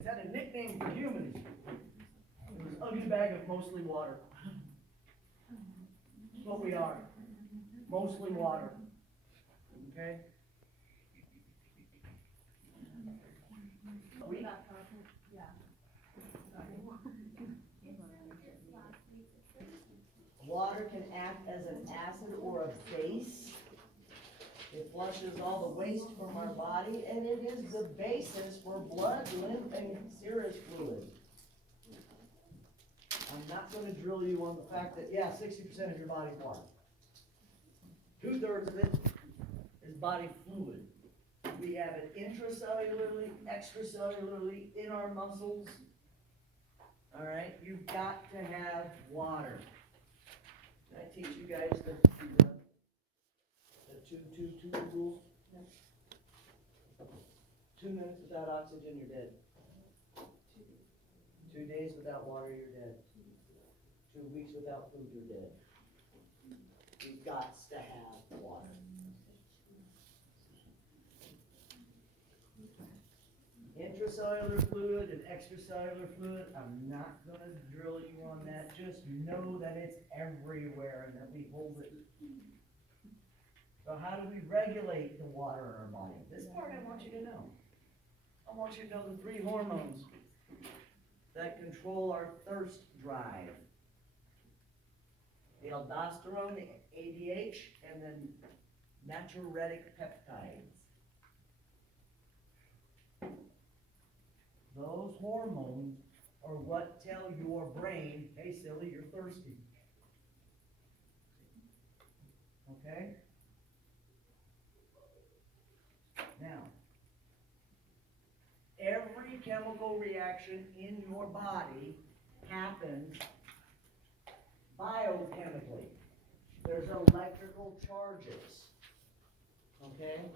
It's had a nickname for humans. It was ugly bag of mostly water. That's what we are. Mostly water. Okay? We Water can act as an acid or a base. It flushes all the waste from our body, and it is the basis for blood, lymph, and serous fluid. I'm not going to drill you on the fact that, yeah, 60% of your body's water. 2/3 of it is body fluid. We have it intracellularly, extracellularly, in our muscles. All right, you've got to have water. Can I teach you guys the 2-2-2 rule? 2 minutes without oxygen, you're dead. 2 days without water, you're dead. 2 weeks without food, you're dead. You've got to have water. Intracellular fluid and extracellular fluid, I'm not going to drill you on that. Just know that it's everywhere and that we hold it. So how do we regulate the water in our body? This part I want you to know. I want you to know the 3 hormones that control our thirst drive. The aldosterone, the ADH, and then natriuretic peptides. Those hormones are what tell your brain, hey silly, you're thirsty. Okay? Now, every chemical reaction in your body happens biochemically. There's electrical charges. Okay?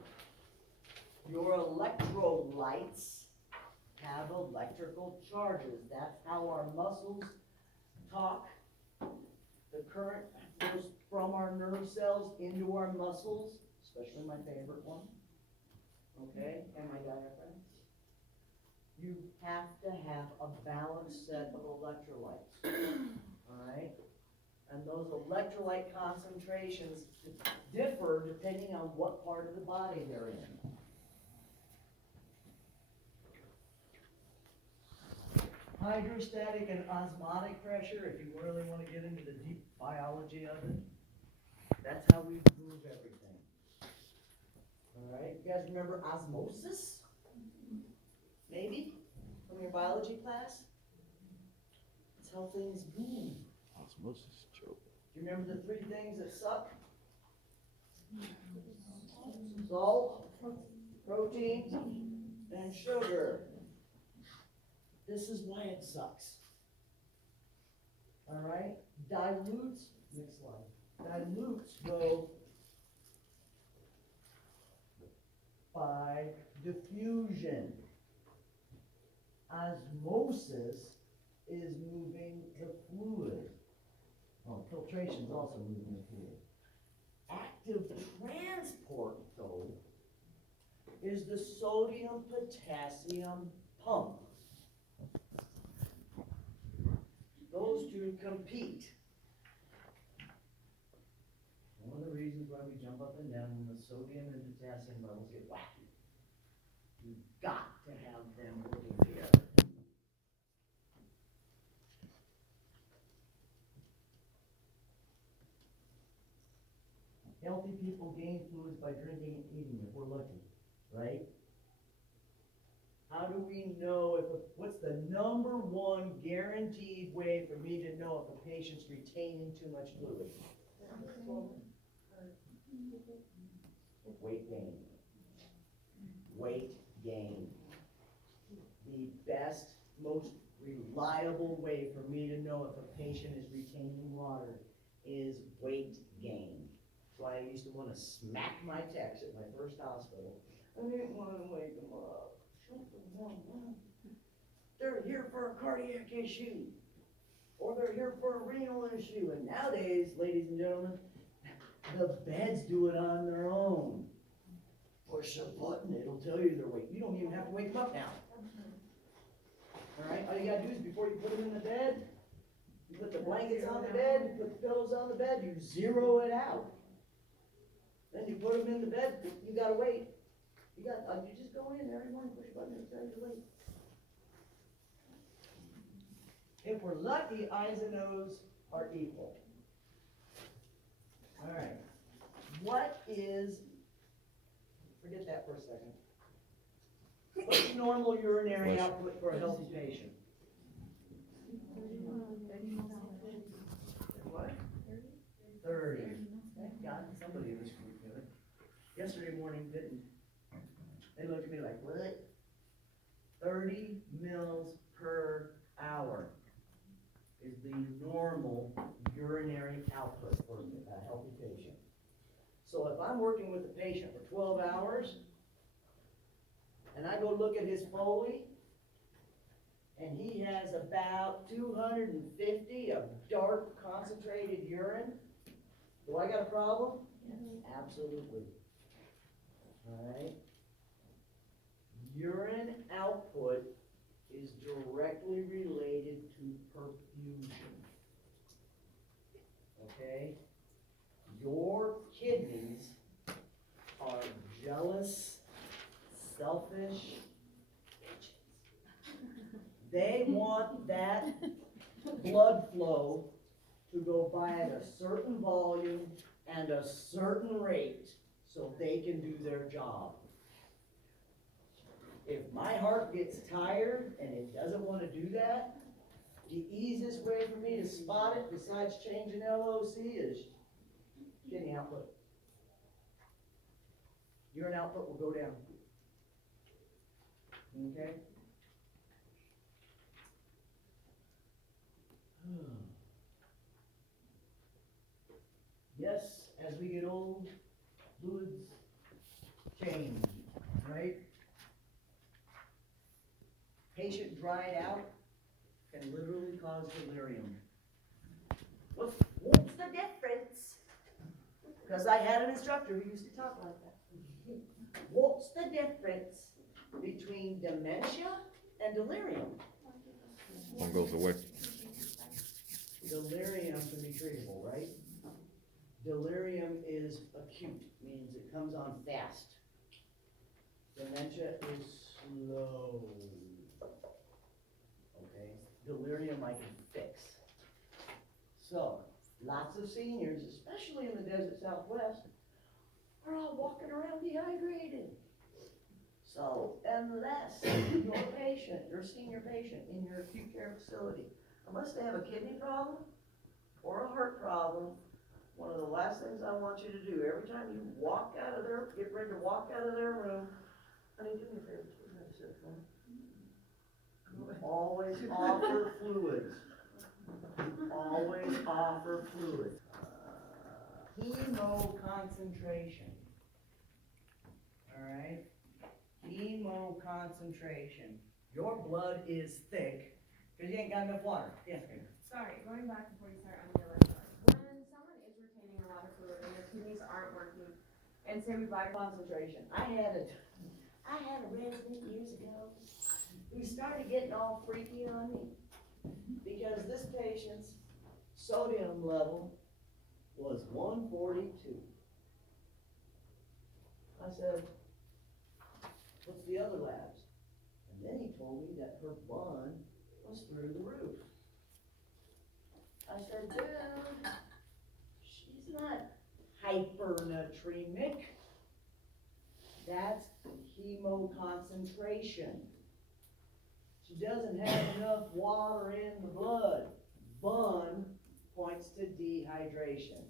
Your electrolytes have electrical charges. That's how our muscles talk. The current goes from our nerve cells into our muscles, especially my favorite one. Okay? And my diaphragm. You have to have a balanced set of electrolytes. Alright? And those electrolyte concentrations differ depending on what part of the body they're in. Hydrostatic and osmotic pressure, if you really want to get into the deep biology of it, that's how we move everything. Alright, you guys remember osmosis? Maybe? From your biology class? That's how things move. Osmosis choke. Do you remember the 3 things that suck? Salt, protein, and sugar. This is why it sucks. Alright? Dilutes, next slide. Dilutes go by diffusion. Osmosis is moving the fluid. Well, filtration is also moving the fluid. Active transport, though, is the sodium-potassium pump. Those 2 compete. One of the reasons why we jump up and down when the sodium and potassium levels get wacky. You've got to have them working together. Healthy people gain fluids by drinking and eating if we're lucky, right? How do we know what's the number 1 guaranteed way for me to know if a patient's retaining too much fluid? Weight gain. Weight gain. The best, most reliable way for me to know if a patient is retaining water is weight gain. That's why I used to want to smack my techs at my first hospital. I didn't want to wake them up. Shut the hell up. They're here for a cardiac issue. Or they're here for a renal issue. And nowadays, ladies and gentlemen, the beds do it on their own. Push a button, it'll tell you their weight. You don't even have to wake them up now. gotta do is before you put them in the bed, you put the blankets on the bed, you put the pillows on the bed, you zero it out. Then you put them in the bed, you gotta wait. You just go in every morning, push a button, and tell you to wait. If we're lucky, eyes and nose are equal. All right. What is, forget that for a second. What's normal urinary output for a healthy patient? What? 30. Thank God somebody in this group knew it. Yesterday morning didn't. They looked at me like, what? 30 mils per hour is the normal urinary output for a healthy patient. So if I'm working with a patient for 12 hours, and I go look at his Foley, and he has about 250 of dark concentrated urine, do I got a problem? Yes, absolutely. All right. Urine output is directly related to perfusion. Okay? Your kidneys are jealous, selfish bitches. They want that blood flow to go by at a certain volume and a certain rate so they can do their job. If my heart gets tired and it doesn't want to do that, the easiest way for me to spot it besides changing LOC is kidney output. Urine output will go down. Okay? Yes, as we get old, fluids change, right? Patient dried out can literally cause delirium. What's the difference? Because I had an instructor who used to talk like that. What's the difference between dementia and delirium? One goes away. Delirium can be treatable, right? Delirium is acute, means it comes on fast. Dementia is slow. Okay? Delirium I can fix. So, lots of seniors, especially in the desert Southwest, are all walking around dehydrated. So, unless your patient, your senior patient in your acute care facility, unless they have a kidney problem or a heart problem, one of the last things I want you to do, every time you walk out of their, get ready to walk out of their room, honey, do me a favor, please have a sip for me. Always offer fluids. Always offer fluids. Hemoconcentration. Alright? Hemoconcentration. Your blood is thick because you ain't got enough water. Yes, ma'am. Sorry, going back before you start on the other side. When someone is retaining a lot of fluid and their kidneys aren't working, and say we buy Concentration. I had a resident years ago who started getting all freaky on me because this patient's sodium level was 142. I said, what's the other labs? And then he told me that her bun was through the roof. I said, dude, she's not hypernatremic. That's hemoconcentration. She doesn't have enough water in the blood. Bun points to dehydration.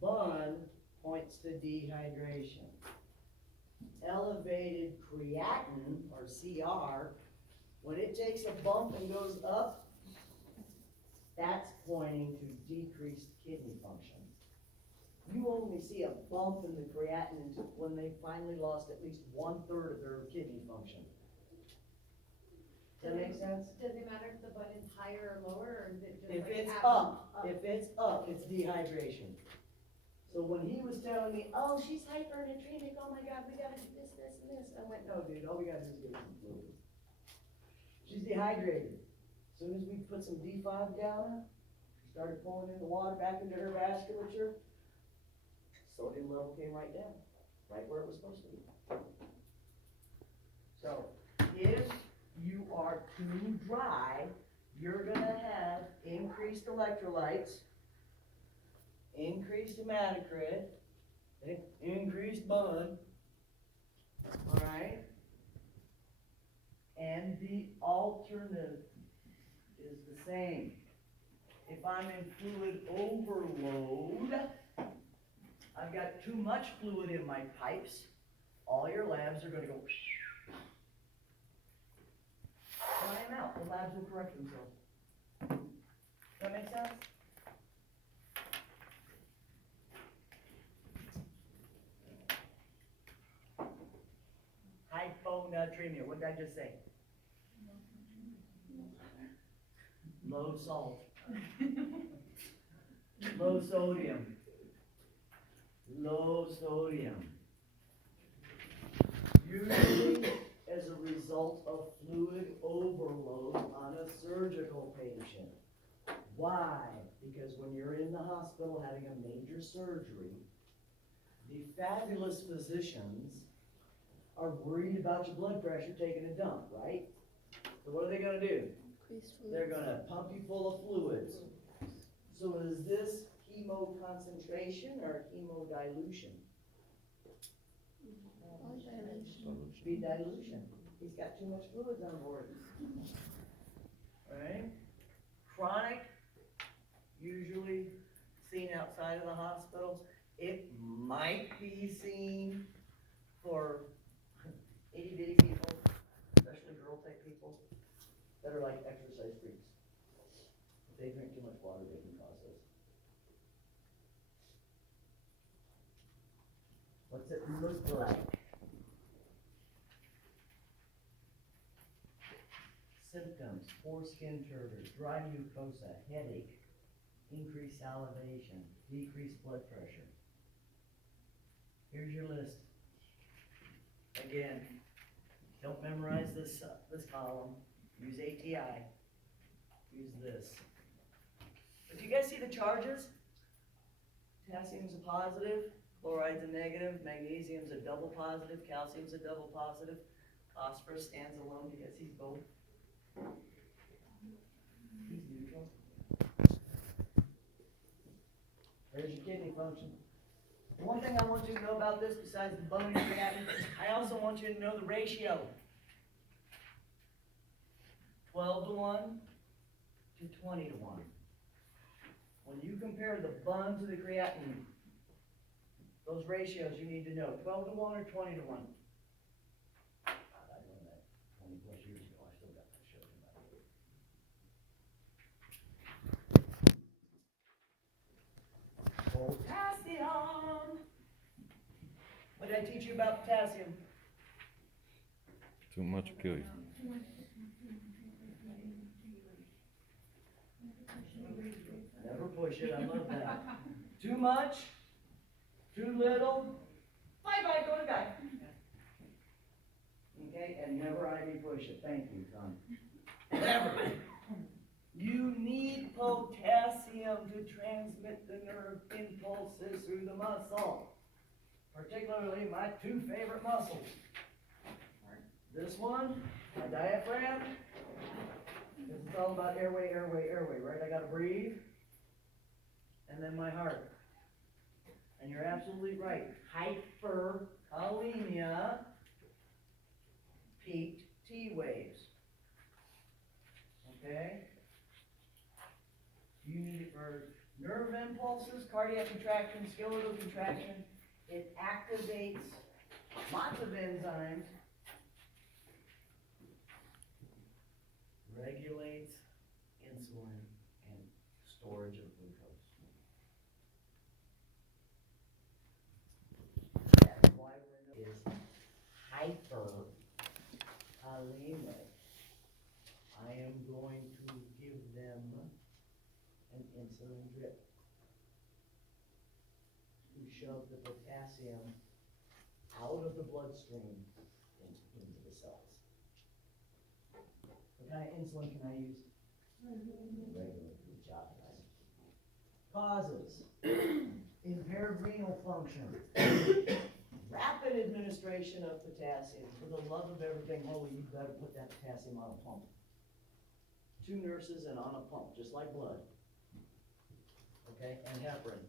Bun points to dehydration. Elevated creatinine, or CR, when it takes a bump and goes up, that's pointing to decreased kidney function. You only see a bump in the creatinine when they finally lost at least 1/3 of their kidney function. Does that make sense? does it matter if the bun is higher or lower, or is it just If like it's average? if it's up, it's dehydration. So when he was telling me, oh, she's hypernatremic, oh my God, we gotta do this, this, and this, I went, no, dude, all we gotta do is get some fluid. She's dehydrated. As soon as we put some D5 down, she started pulling in the water back into her vasculature. Sodium level came right down, right where it was supposed to be. So, if you are too dry, you're gonna have increased electrolytes, increased hematocrit, increased blood, alright? And the alternative is the same. If I'm in fluid overload, I've got too much fluid in my pipes, all your labs are gonna go fly them out. The labs will correct themselves. Does that make sense? Hyponatremia, what did I just say? Low salt. Low sodium. Low sodium. Usually as a result of fluid overload on a surgical patient. Why? Because when you're in the hospital having a major surgery, the fabulous physicians are worried about your blood pressure taking a dump, right? So what are they gonna do? They're gonna pump you full of fluids. So is this hemoconcentration or hemodilution? Be dilution. He's got too much fluids on board. Right? Chronic, usually seen outside of the hospitals. It might be seen for itty bitty people, especially girl type people, that are like exercise freaks. If they drink too much water, they can cause this. What's it look like? Symptoms: foreskin turgor, dry mucosa, headache, increased salivation, decreased blood pressure. Here's your list. Again, don't memorize this column. Use ATI. Use this. But do you guys see the charges? Potassium's a positive, chloride's a negative, magnesium's a double positive, calcium's a double positive, phosphorus stands alone. Do you guys see both? He's neutral. There's your kidney function. The one thing I want you to know about this, besides the bone and creatinine, I also want you to know the ratio. 12:1 to 20:1. When you compare the bun to the creatinine, those ratios you need to know. 12:1 or 20:1. God, I learned that 20 plus years ago. I still got that shit in my head. Potassium. What did I teach you about potassium? Too much will kill you. Never push it, I love that. Too much, too little, bye-bye, go to bed. Okay, and never IV push it. Thank you, son. Never. You need potassium to transmit the nerve impulses through the muscle. Particularly my two favorite muscles. This one, my diaphragm. This is all about airway, airway, airway, right? I gotta breathe. And then my heart. And you're absolutely right. Hyperkalemia peaked T waves. Okay? You need it for nerve impulses, cardiac contraction, skeletal contraction. It activates lots of enzymes. Regulates insulin and storage of glucose. That's why we're is hyperkalemic. I am going to give them an insulin drip to shove the potassium out of the bloodstream into the cells. What kind of insulin can I use? Regular. Good job, guys. Causes. Impaired renal function. Rapid administration of potassium. For the love of everything holy, you better put that potassium on a pump. 2 nurses and on a pump, just like blood. Okay, and heparin.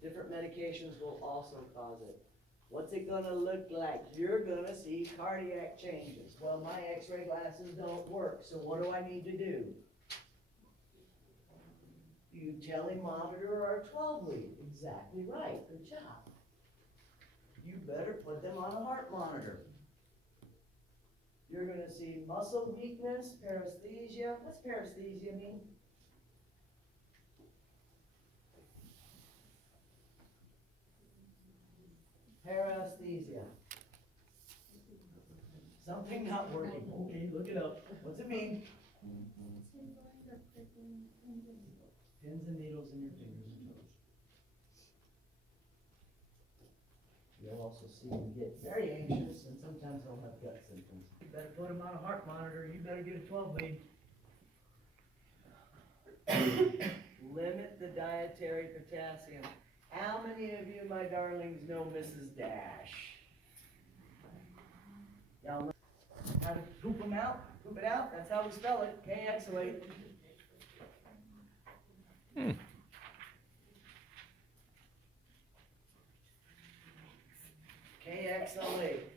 Different medications will also cause it. What's it gonna look like? You're gonna see cardiac changes. Well, my x-ray glasses don't work, so what do I need to do? You telemonitor our 12 lead. Exactly right, good job. You better put them on a heart monitor. You're gonna see muscle weakness, paresthesia. What's paresthesia mean? Paresthesia. Something not working. Okay, look it up. What's it mean? Pins and needles in your fingers and toes. You'll also see them get very anxious, and sometimes they'll have gut symptoms. You better put them on a heart monitor. You better get a 12 lead. Limit the dietary potassium. How many of you, my darlings, know Mrs. Dash? Y'all know how to poop them out? Poop it out? That's how we spell it. K-exalate. K-exalate.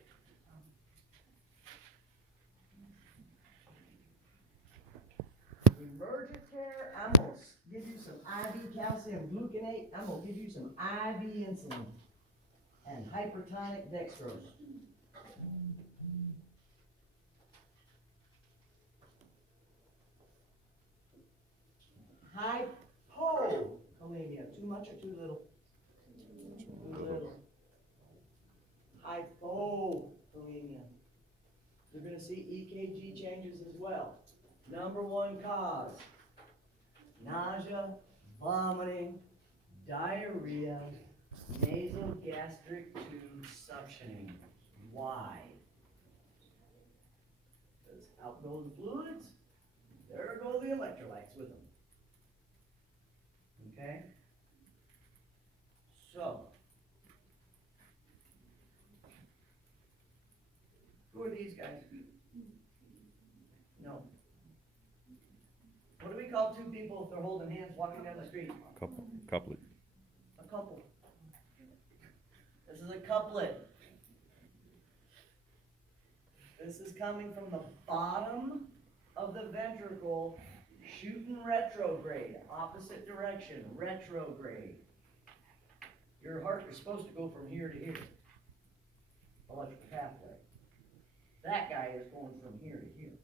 Emergicare, I'm gonna give you some IV calcium gluconate. I'm gonna give you some IV insulin and hypertonic dextrose. Hypokalemia, too much or too little? Too little. Hypokalemia. You're gonna see EKG changes as well. Number 1 cause, nausea, vomiting, diarrhea, nasogastric tube suctioning. Why? Because out go the fluids, there go the electrolytes with them. Okay? So, who are these guys? No. What do we call 2 people if they're holding hands walking down the street? Couplet. A couple. This is a couplet. This is coming from the bottom of the ventricle, shooting retrograde, opposite direction, retrograde. Your heart is supposed to go from here to here, electrical pathway. That guy is going from here to here.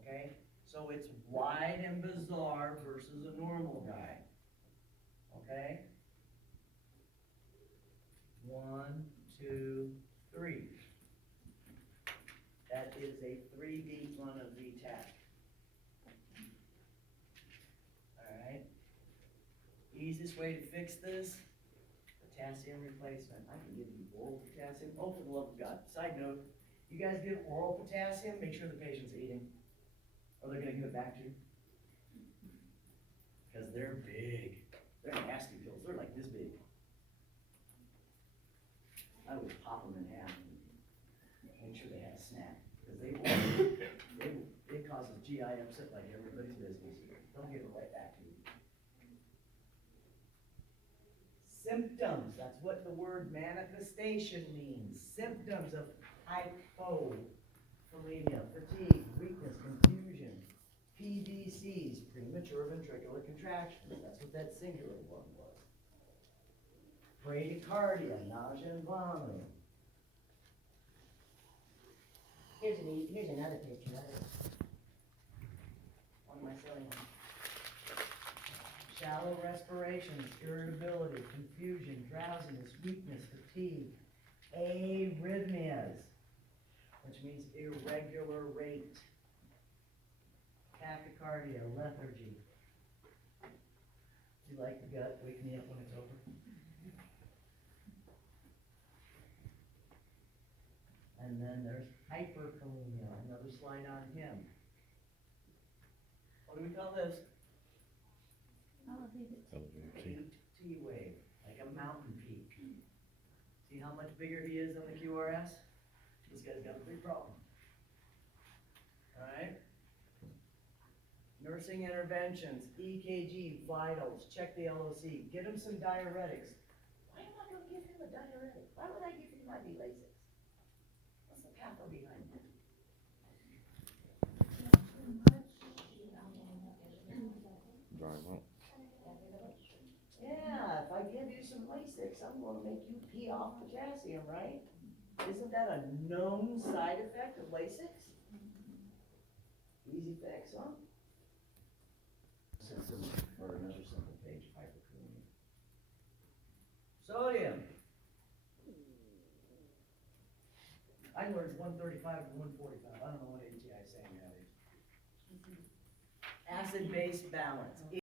Okay? So it's wide and bizarre versus a normal guy. Okay? 1, 2, 3. That is a 3-beat run of VTAC. Alright? Easiest way to fix this, potassium replacement. I can give you oral potassium. Oh, for the love of God. Side note, you guys give oral potassium, make sure the patient's eating, or they're gonna give it back to you. Because they're big. They're nasty pills. They're like this big. I would pop them in half and make sure they had a snack. Because it causes GI upset like everybody's business. They'll give it right back to you. Symptoms, that's what the word manifestation means. Symptoms of hypokalemia, fatigue, weakness, confusion, PVCs, premature ventricular contractions. That's what that singular one was. Bradycardia, nausea and vomiting. Here's another picture of it. What am I showing you? Shallow respirations, irritability, confusion, drowsiness, weakness, fatigue, arrhythmias, which means irregular rate, tachycardia, lethargy. Do you like the gut? Wake me up when it's over. And then there's Hyperkalemia, another slide on him. What do we call this? Elevated T. T-wave, like a mountain peak. See how much bigger he is than the QRS? This guy's got a big problem. Alright? Nursing interventions, EKG, vitals, check the LOC, get him some diuretics. Why am I gonna give him a diuretic? Why would I give him IV Lasix? What's the patho behind that? Dry well. Yeah, if I give you some Lasix, I'm gonna make you pee off potassium, right? Isn't that a known side effect of Lasix? Easy fix, huh? Symptoms, or another simple page, hyperkalemia. Sodium. I learned 135 and 145, I don't know what ATI is saying nowadays. Acid-base balance.